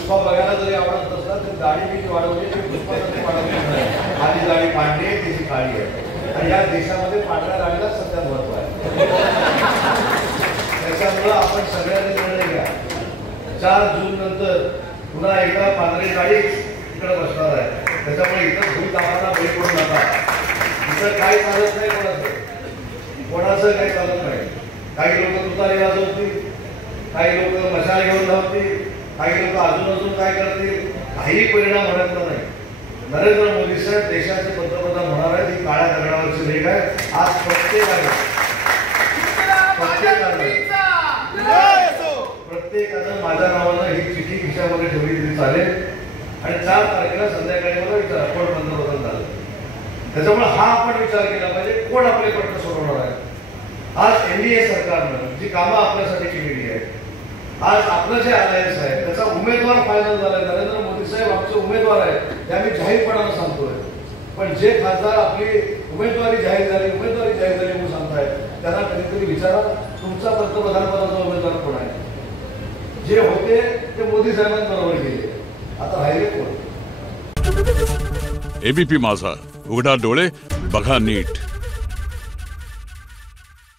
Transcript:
पुष्पा बघायला जरी आवडत नसला तर दाढी मी वाढवली ती पुष्पाची वाढवली नाही. माझी दाढी पांढरी आहे, तिची काळी आहे. आणि या देशामध्ये पांढऱ्या दाढीला सध्या महत्व आहे. त्याच्यामुळं आपण सगळ्यांनी निर्णय घ्या. 4 जून नंतर पुन्हा एकदा पांढरी दाढी इकडे बसणार आहे. त्याच्यामुळे इथं भूतापांना बळी पडू नका. इथं काही चालत नाही, कोणाचं काही चालत नाही. काही लोक तुतारी वाजवतील, काही लोक मशाल घेऊन धावतील, काही लोक अजून काय करतील, काही परिणाम होण्याचा नाही. नरेंद्र मोदी साहेब देशाचे पंतप्रधान होणार आहेत. ही काळ्या दगडावरची रेख आहे. आज प्रत्येकानं माझ्या नावानं ही चिठ्ठी खिशामध्ये ठेवली तरी चालेल. आणि 4 तारखेला संध्याकाळी मला विचार कोण पंतप्रधान झालं. त्याच्यामुळे हा आपण विचार केला पाहिजे कोण आपले प्रश्न सोडवणार आहे. आज एनडीए सरकारनं जी कामं आपल्यासाठी केलेली आहेत, आज आपलं जे अलायन्स आहे त्याचा उमेदवार फायनल झालाय. नरेंद्र मोदी साहेब आमचे उमेदवार आहेत हे आम्ही जाहीरपणानं सांगतोय. पण जे खासदार आपली उमेदवारी जाहीर झाली म्हणून सांगतायत त्यांना कधीतरी विचारा तुमचा पंतप्रधानपदाचा उमेदवार कोण आहे. जे होते ते मोदी साहेबांबरोबर गेले, आता राहिले कोण. एबीपी माझा, उघडा डोळे बघा नीट.